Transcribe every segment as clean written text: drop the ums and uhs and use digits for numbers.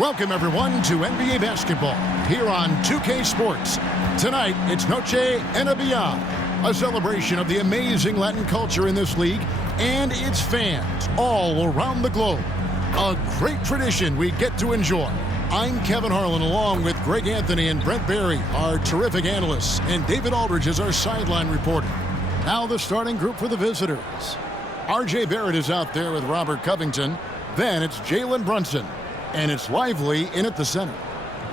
Welcome, everyone, to NBA basketball here on 2K Sports. Tonight, it's Noche NBA, a celebration of the amazing Latin culture in this league and its fans all around the globe. A great tradition we get to enjoy. I'm Kevin Harlan, along with Greg Anthony and Brent Barry, our terrific analysts, and David Aldridge is our sideline reporter. Now the starting group for the visitors. R.J. Barrett is out there with Robert Covington. Then it's Jalen Brunson. And it's Lively in at the center.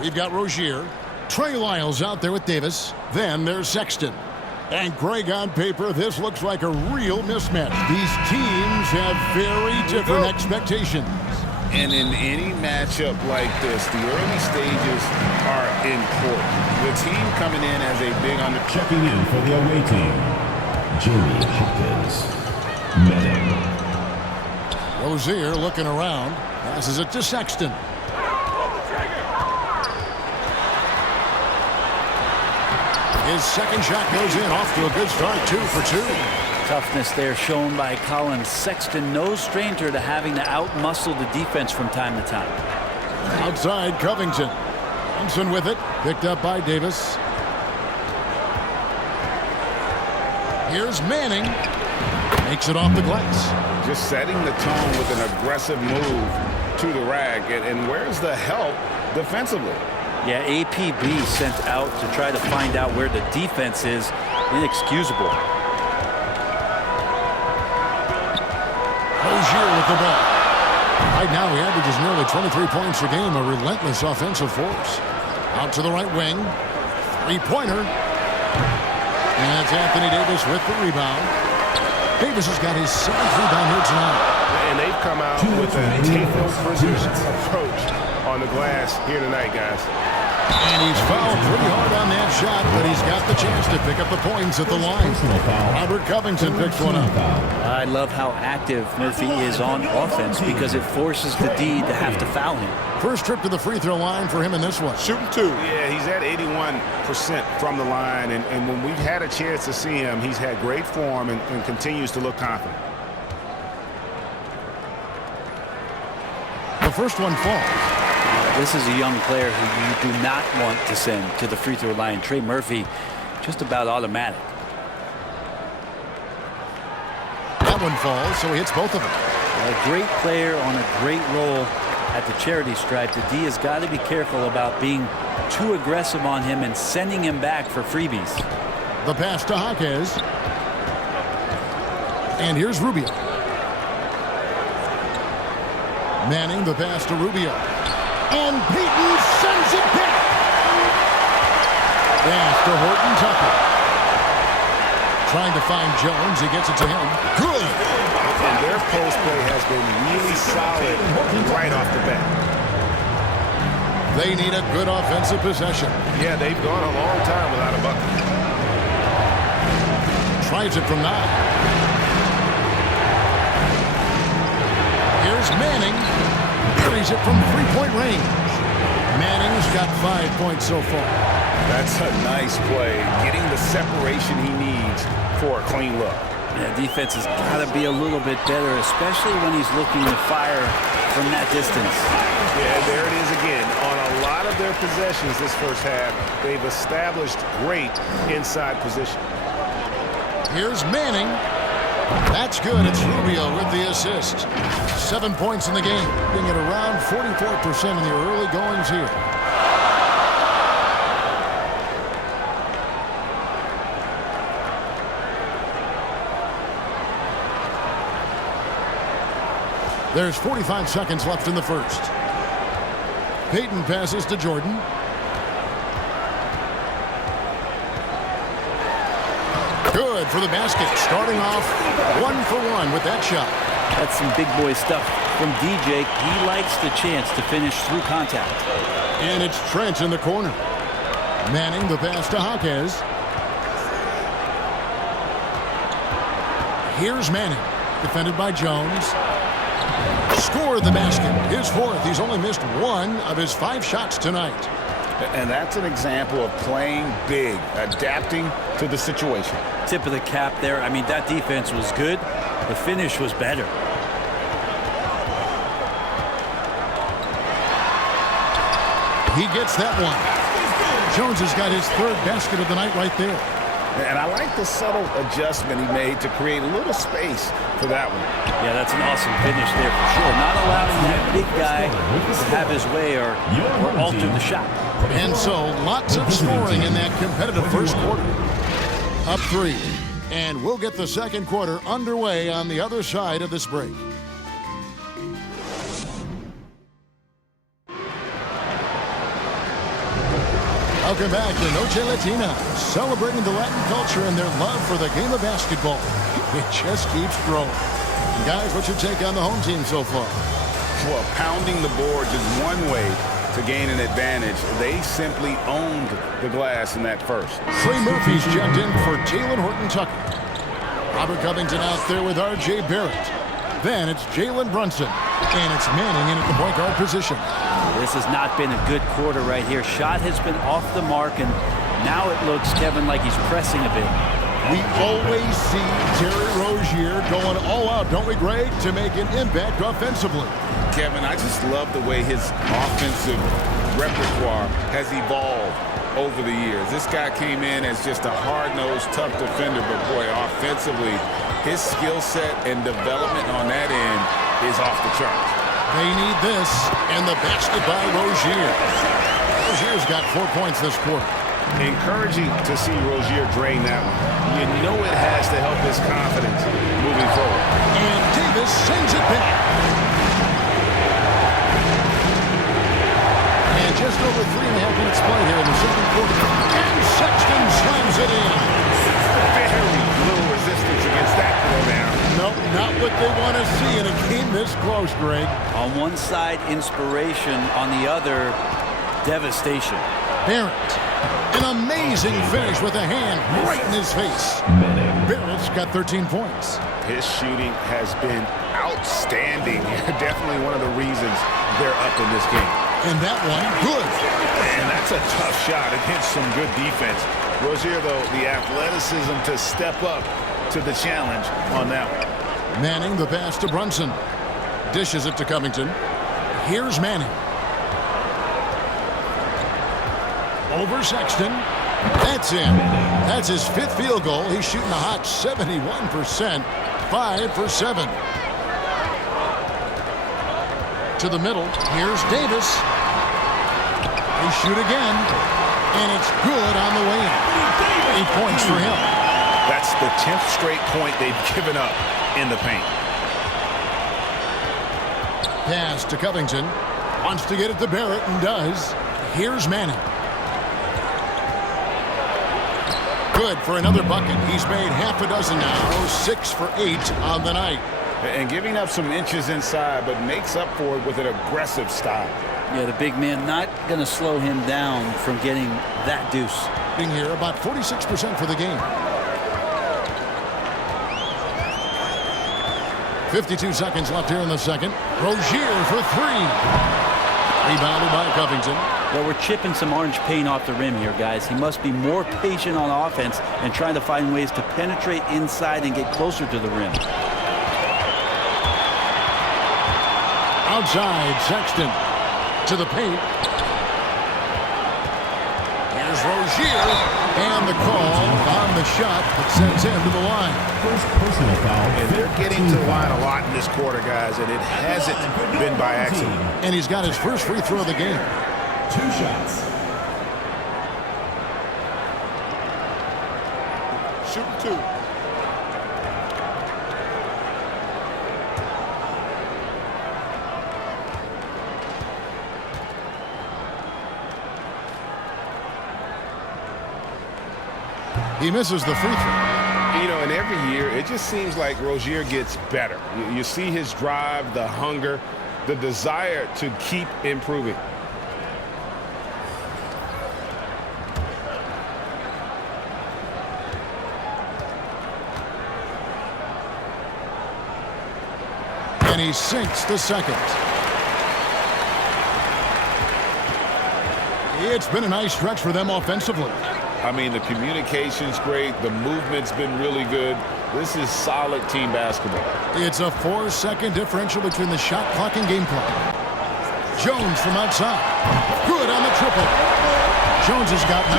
We've got Rozier. Trey Lyles out there with Davis. Then there's Sexton. And Greg, on paper, this looks like a real mismatch. These teams have very different expectations. And in any matchup like this, the early stages are important. The team coming in as a big under... Checking in for the away team, Jimmy Hopkins. Manning. Rozier looking around. Passes it to Sexton. His second shot goes in, off to a good start, 2 for 2. Toughness there shown by Colin Sexton. No stranger to having to outmuscle the defense from time to time. Outside, Covington. Thompson with it, picked up by Davis. Here's Manning. Makes it off the glass. Just setting the tone with an aggressive move to the rack. And where's the help defensively? Yeah, APB sent out to try to find out where the defense is. Inexcusable. Rozier with the ball. Right now he averages nearly 23 points a game, a relentless offensive force. Out to the right wing. Three-pointer. And it's Anthony Davis with the rebound. Davis has got his 7th rebound here tonight. And they've come out with a take-no-prisoners approach on the glass here tonight, guys. And he's fouled pretty hard on that shot, but he's got the chance to pick up the points at the line. Robert Covington picks one up. I love how active Murphy is on offense because it forces the D to have to foul him. First trip to the free throw line for him in this one. Shooting 2. Yeah, he's at 81% from the line, and when we've had a chance to see him, he's had great form and continues to look confident. The first one falls. This is a young player who you do not want to send to the free throw line. Trey Murphy, just about automatic. That one falls, so he hits both of them. A great player on a great role at the charity stripe. The D has got to be careful about being too aggressive on him and sending him back for freebies. The pass to Jaquez. And here's Rubio. Manning, the pass to Rubio. And Peyton sends it back. Pass to Horton Tucker. Trying to find Jones. He gets it to him. Good. And their post play has been really solid right off the bat. They need a good offensive possession. Yeah, they've gone a long time without a bucket. Tries it from 9. Here's Manning. Carries it from 3-point range. Manning's got 5 points so far. That's a nice play. Getting the separation he needs for a clean look. Yeah, defense has got to be a little bit better, especially when he's looking to fire from that distance. Yeah, there it is again. On a lot of their possessions this first half, they've established great inside position. Here's Manning. That's good. It's Rubio with the assist. 7 points in the game. Being at around 44% in the early goings here. There's 45 seconds left in the first. Peyton passes to Jordan. Good for the basket. Starting off 1 for 1 with that shot. That's some big boy stuff from DJ. He likes the chance to finish through contact. And it's Trent in the corner. Manning, the pass to Jaquez. Here's Manning. Defended by Jones. Scored the basket. His 4th. He's only missed 1 of his 5 shots tonight. And that's an example of playing big, adapting to the situation. Tip of the cap there. I mean, that defense was good. The finish was better. He gets that one. Jones has got his third basket of the night right there. And I like the subtle adjustment he made to create a little space for that one. Yeah, that's an awesome finish there for sure. Not allowing that big guy to have his way or alter the shot. And so, lots of scoring in that competitive first quarter. Up 3. And we'll get the second quarter underway on the other side of this break. Welcome back to Noche Latina, celebrating the Latin culture and their love for the game of basketball. It just keeps growing. And guys, what's your take on the home team so far? Well, pounding the boards is one way to gain an advantage. They simply owned the glass in that first. Trey Murphy's checked in for Jalen Horton-Tucker. Robert Covington out there with R.J. Barrett. Then it's Jalen Brunson. And it's Manning in at the point guard position. This has not been a good quarter right here. Shot has been off the mark, and now it looks, Kevin, like he's pressing a bit. We always see Terry Rozier going all out, don't we, Greg, to make an impact offensively. Kevin, I just love the way his offensive repertoire has evolved over the years. This guy came in as just a hard-nosed, tough defender, but boy, offensively, his skill set and development on that end is off the charts. They need this, and the basket by Rozier. Rozier's got 4 points this quarter. Encouraging to see Rozier drain that one. You know it has to help his confidence moving forward. And Davis sends it back. And just over 3.5 minutes play here in the second quarter. And Sexton slams it in. Very little resistance against that throwdown. Nope, not what they want to see in a game this close, Greg. On one side, inspiration. On the other, devastation. Barrett, an amazing finish with a hand right in his face. Barrett's got 13 points. His shooting has been outstanding. Definitely one of the reasons they're up in this game. And that one, good. And that's a tough shot. It hits some good defense. Rozier, though, the athleticism to step up to the challenge on that one. Manning, the pass to Brunson. Dishes it to Covington. Here's Manning. Over Sexton. That's in. That's his 5th field goal. He's shooting a hot 71%. 5 for 7. To the middle. Here's Davis. They shoot again. And it's good on the way in. 8 points for him. That's the 10th straight point they've given up in the paint. Pass to Covington. Wants to get it to Barrett and does. Here's Manning. Good for another bucket. He's made half a dozen now. 6 for 8 on the night. And giving up some inches inside, but makes up for it with an aggressive style. Yeah, the big man not going to slow him down from getting that deuce. Being here about 46% for the game. 52 seconds left here in the second. Rozier for 3. Rebounded by Covington. Well, we're chipping some orange paint off the rim here, guys. He must be more patient on offense and trying to find ways to penetrate inside and get closer to the rim. Outside, Sexton to the paint. Here's Rozier, and the call on the shot that sends him to the line. First personal foul. And they're getting to the line a lot in this quarter, guys, and it hasn't been by accident. And he's got his first free throw of the game. 2 shots. Shoot 2. He misses the free throw. You know, and every year, it just seems like Rozier gets better. You see his drive, the hunger, the desire to keep improving. And he sinks the second. It's been a nice stretch for them offensively. I mean, the communication's great. The movement's been really good. This is solid team basketball. It's a 4-second differential between the shot clock and game clock. Jones from outside. Good on the triple. Jones has got 9.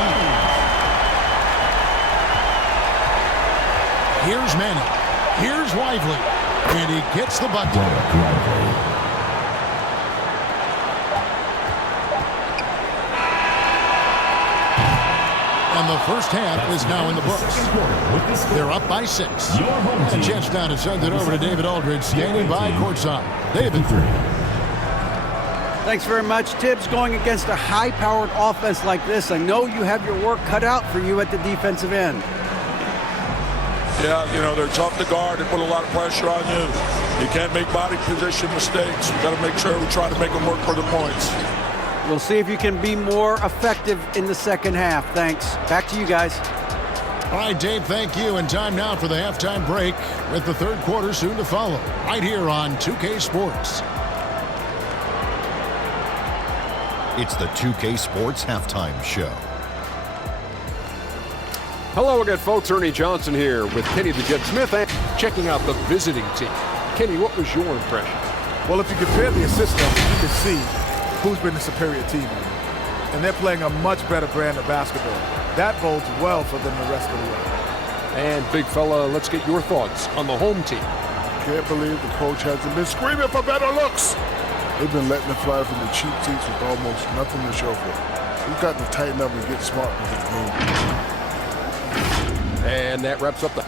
Here's Manning. Here's Lively. And he gets the bucket. Derek Lively. And the first half is now in the books. They're up by 6. A chance now to send it over to David Aldridge, standing by courtside. David. Thanks very much, Tibbs. Going against a high-powered offense like this, I know you have your work cut out for you at the defensive end. Yeah, you know, they're tough to guard. They put a lot of pressure on you. You can't make body position mistakes. We got to make sure we try to make them work for the points. We'll see if you can be more effective in the second half. Thanks. Back to you guys. All right, Dave, thank you. And time now for the halftime break with the third quarter soon to follow. Right here on 2K Sports. It's the 2K Sports Halftime Show. Hello again, folks. Ernie Johnson here with Kenny the Jet Smith and checking out the visiting team. Kenny, what was your impression? Well, if you compare the assist numbers, you can see who's been the superior team. And they're playing a much better brand of basketball. That bodes well for them the rest of the way. And big fella, let's get your thoughts on the home team. Can't believe the coach hasn't been screaming for better looks. They've been letting it fly from the cheap seats with almost nothing to show for it. We've got to tighten up and get smart with this game. And that wraps up the...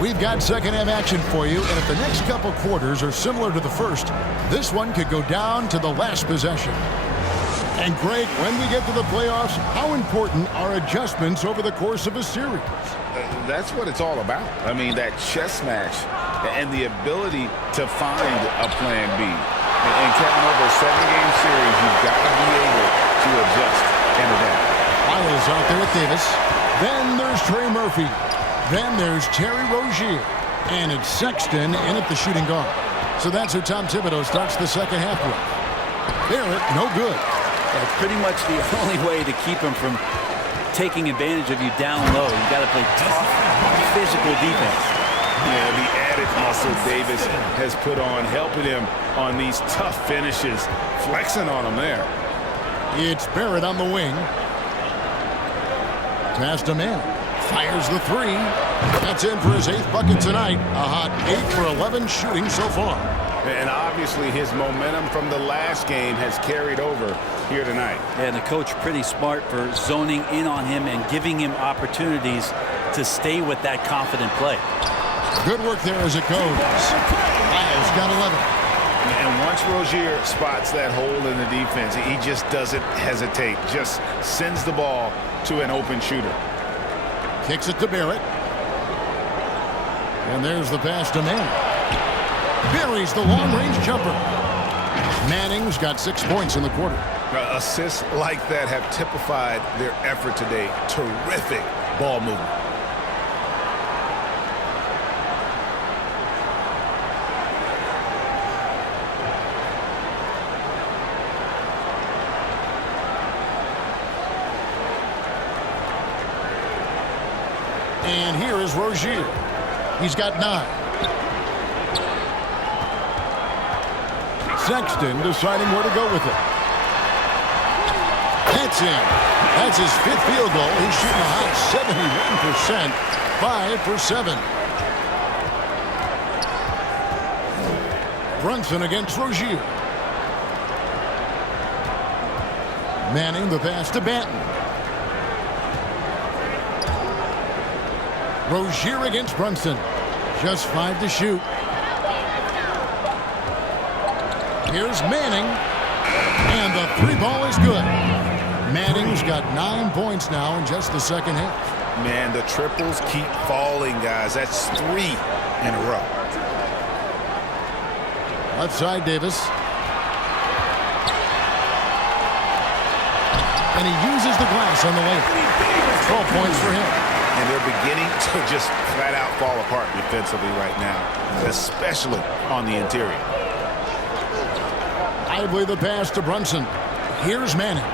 We've got second half action for you, and if the next couple quarters are similar to the first, this one could go down to the last possession. And Greg, when we get to the playoffs, how important are adjustments over the course of a series? That's what it's all about. I mean, that chess match and the ability to find a plan B. And Kevin, over a 7-game series, you've got to be able to adjust and adapt. Miles out there with Davis. Then there's Trey Murphy. Then there's Terry Rozier. And it's Sexton in at the shooting guard. So that's who Tom Thibodeau starts the second half with. Barrett, no good. That's pretty much the only way to keep him from taking advantage of you down low. You got to play tough, physical defense. Yeah, the added muscle Davis has put on, helping him on these tough finishes, flexing on him there. It's Barrett on the wing. Pass to Manning. Fires the 3. That's in for his 8th bucket tonight. A hot 8 for 11 shooting so far. And obviously his momentum from the last game has carried over here tonight. And the coach pretty smart for zoning in on him and giving him opportunities to stay with that confident play. Good work there as it goes. Miles got 11. And once Rozier spots that hole in the defense, he just doesn't hesitate. Just sends the ball to an open shooter. Kicks it to Barrett. And there's the pass to Manning. Buries the long-range jumper. Manning's got 6 points in the quarter. Assists like that have typified their effort today. Terrific ball movement. And here is Rozier. He's got 9. Sexton deciding where to go with it. That's in. That's his 5th field goal. He's shooting a hot 71%. 5 for 7. Brunson against Rozier. Manning the pass to Banton. Rozier against Brunson. Just 5 to shoot. Here's Manning. And the 3 ball is good. Manning's got 9 points now in just the second half. Man, the triples keep falling, guys. That's 3 in a row. Left side, Davis. And he uses the glass on the layup. 12 points for him. And they're beginning to just flat out fall apart defensively right now, especially on the interior. Lively the pass to Brunson. Here's Manning.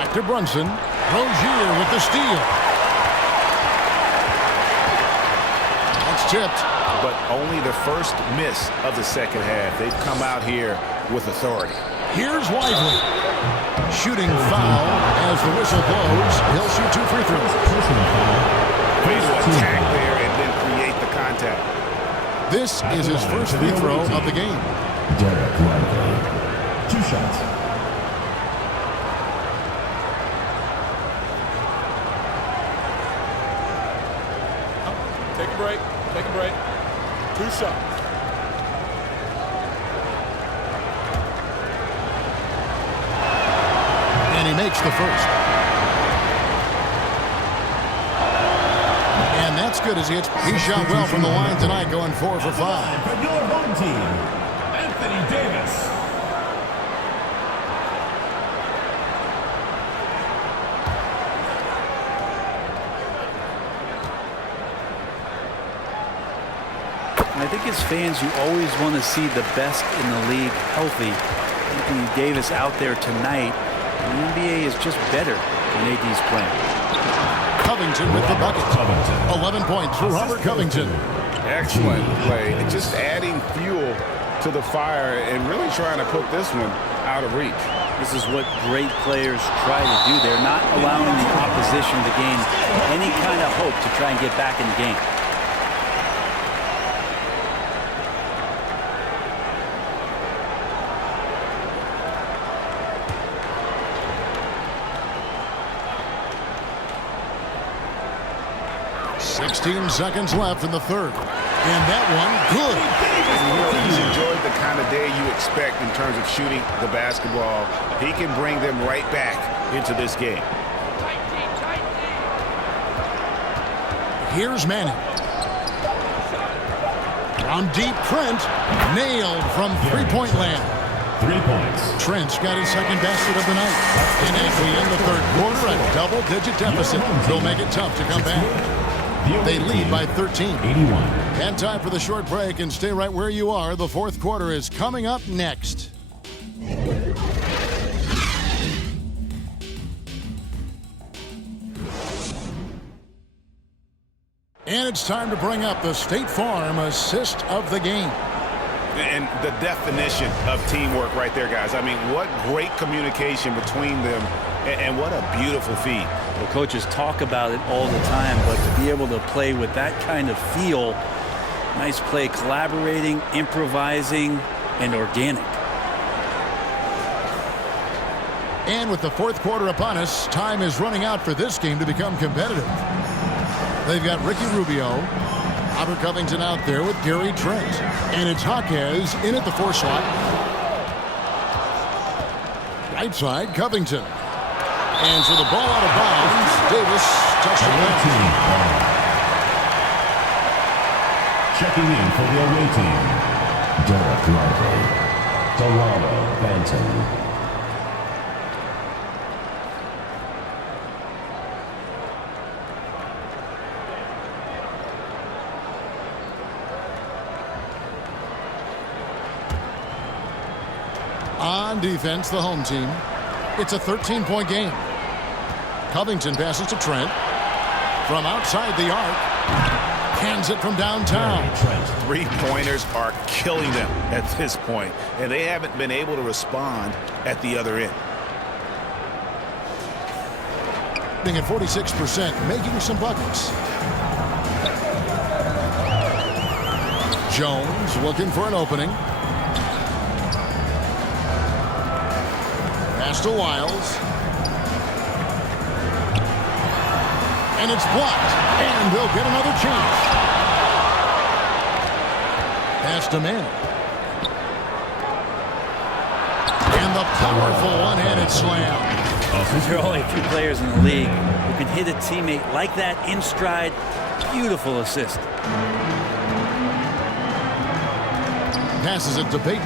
Back to Brunson. Rozier with the steal. That's tipped. But only the first miss of the second half. They've come out here with authority. Here's Lively. Shooting foul as the whistle blows. He'll shoot 2 free throws. Way to attack there and then create the contact. This is his first free throw of the game. Derek Lively. 2 shots. Take a break. Take a break. 2 shots. And he makes the first. And that's good as he hits. He shot well from the line tonight, going 4 for 5. For your home team, Anthony Davis. I think as fans, you always want to see the best in the league healthy. Anthony Davis out there tonight. The NBA is just better when AD's playing. Covington with the bucket. 11 points for Robert Covington. Excellent play. And just adding fuel to the fire and really trying to put this one out of reach. This is what great players try to do. They're not allowing the opposition to gain any kind of hope to try and get back in the game. Seconds left in the third. And that one, good. He's enjoyed the kind of day you expect in terms of shooting the basketball. He can bring them right back into this game. Here's Manning. Down deep, Trent. Nailed from three-point land. 3 points. Trent's got his second basket of the night. And as we end the third quarter, a double-digit deficit. They'll make it tough to come back. They lead by 13. 81. And time for the short break, and stay right where you are. The fourth quarter is coming up next. And it's time to bring up the State Farm assist of the game. And the definition of teamwork right there, guys. I mean, what great communication between them, and what a beautiful feed. Well, coaches talk about it all the time, but to be able to play with that kind of feel, nice play, collaborating, improvising, and organic. And with the fourth quarter upon us, time is running out for this game to become competitive. They've got Ricky Rubio, Robert Covington out there with Gary Trent. And it's Jaquez in at the 4 slot. Right side, Covington. And so the ball out of bounds. Davis touched it down. Checking in for the away team, Derek Lively. Delano Banton. On defense, the home team. It's a 13-point game. Covington passes to Trent. From outside the arc. Hands it from downtown. Three-pointers are killing them at this point, and they haven't been able to respond at the other end. At 46%, making some buckets. Jones looking for an opening. Pass to Wiles. And it's blocked. And they'll get another chance. Pass to Manning. And the powerful one-handed slam. There are only a few players in the league who can hit a teammate like that in stride. Beautiful assist. Passes it to Payton.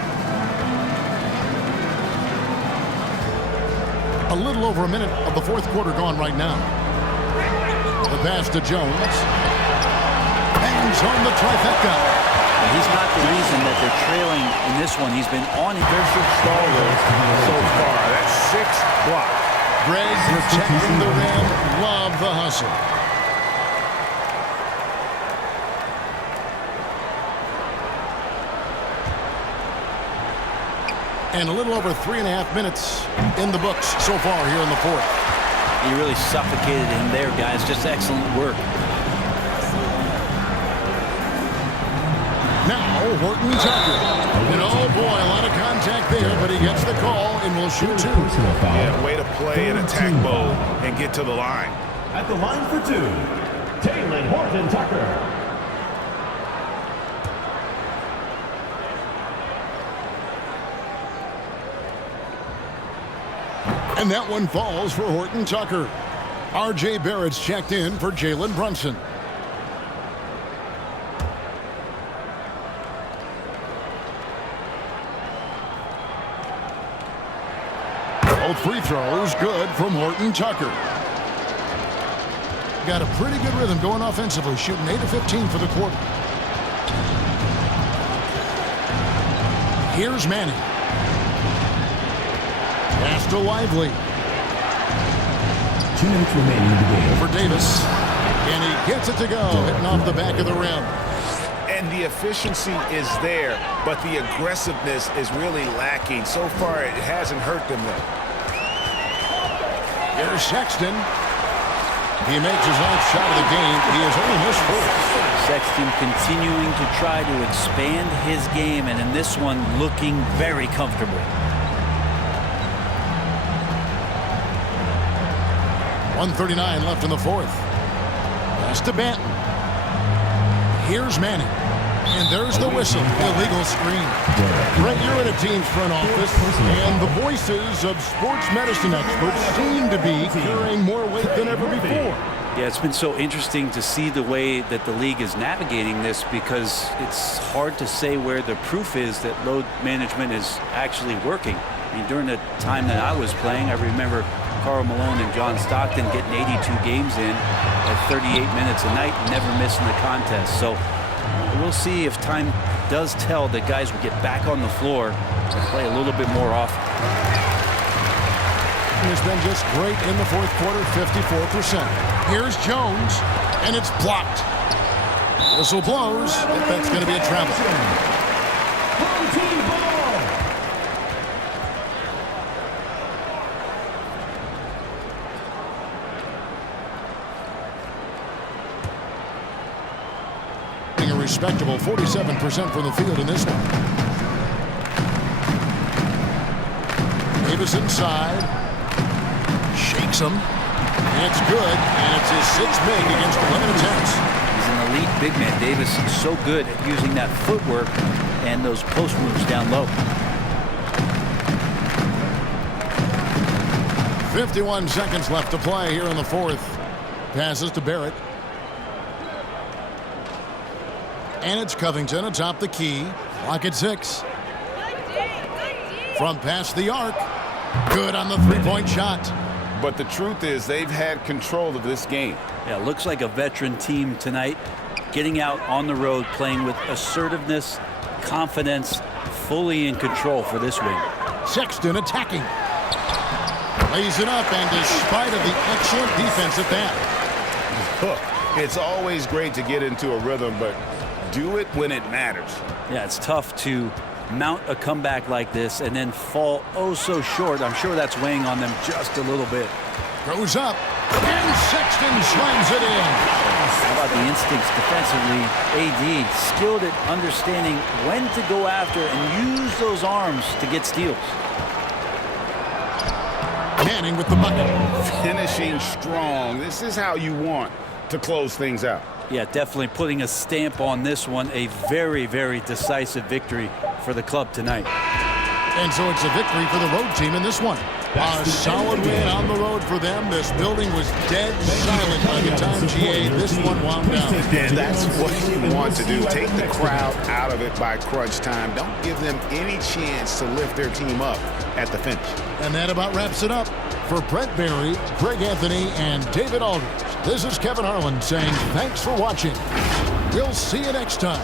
A little over a minute of the fourth quarter gone right now. The pass to Jones. Bangs home the trifecta. He's not the reason that they're trailing in this one. He's been on defensive stalwart so far. That's 6 blocks. Greg protecting the rim. Love the hustle. And a little over 3.5 minutes in the books so far here in the fourth. You really suffocated him there, guys. Just excellent work. Now, Horton Tucker. And oh boy, a lot of contact there, but he gets the call and will shoot 2. Yeah, way to play in attack mode and get to the line. At the line for 2, Talen Horton Tucker. And that one falls for Horton Tucker. R.J. Barrett's checked in for Jalen Brunson. Both free throws good from Horton Tucker. Got a pretty good rhythm going offensively, shooting 8 of 15 for the quarter. Here's Manning. Pass to Lively. 2 minutes remaining in the game. For Davis. And he gets it to go, hitting off the back of the rim. And the efficiency is there, but the aggressiveness is really lacking. So far, it hasn't hurt them, though. Here's Sexton. He makes his last shot of the game. He has only missed 4. Sexton continuing to try to expand his game, and in this one, looking very comfortable. 1:39 left in the fourth. Pass to Banton. Here's Manning. And there's the whistle. Illegal screen. Brent, you're in a team's front office, and the voices of sports medicine experts seem to be carrying more weight than ever before. Yeah, it's been so interesting to see the way that the league is navigating this, because it's hard to say where the proof is that load management is actually working. I mean, during the time that I was playing, I remember Karl Malone and John Stockton getting 82 games in at 38 minutes a night, never missing a contest. So we'll see if time does tell that guys will get back on the floor and play a little bit more often. Has been just great in the fourth quarter, 54%. Here's Jones, and it's blocked. Whistle blows. That's going to be a travel. A respectable 47% from the field in this one. Davis inside. Shakes him. And it's good. And it's his 6th make against 11 attempts. He's an elite big man. Davis is so good at using that footwork and those post moves down low. 51 seconds left to play here in the fourth. Passes to Barrett. And it's Covington atop the key. Clock at 6. From past the arc. Good on the three-point shot. But the truth is they've had control of this game. Yeah, looks like a veteran team tonight. Getting out on the road, playing with assertiveness, confidence, fully in control for this win. Sexton attacking. Lays it up, and despite of the excellent defense at that. Look, it's always great to get into a rhythm, but do it when it matters. Yeah, it's tough to mount a comeback like this and then fall oh so short. I'm sure that's weighing on them just a little bit. Goes up, and Sexton slams it in. How about the instincts defensively? AD skilled at understanding when to go after and use those arms to get steals. Manning with the bucket. Finishing strong. This is how you want to close things out. Yeah, definitely putting a stamp on this one. A very, very decisive victory for the club tonight. And so it's a victory for the road team in this one. A solid win on the road for them. This building was dead silent by the time GA this one wound down. And that's what you want to do. Take the crowd out of it by crunch time. Don't give them any chance to lift their team up at the finish. And that about wraps it up. For Brent Barry, Greg Anthony, and David Aldridge, this is Kevin Harlan saying thanks for watching. We'll see you next time.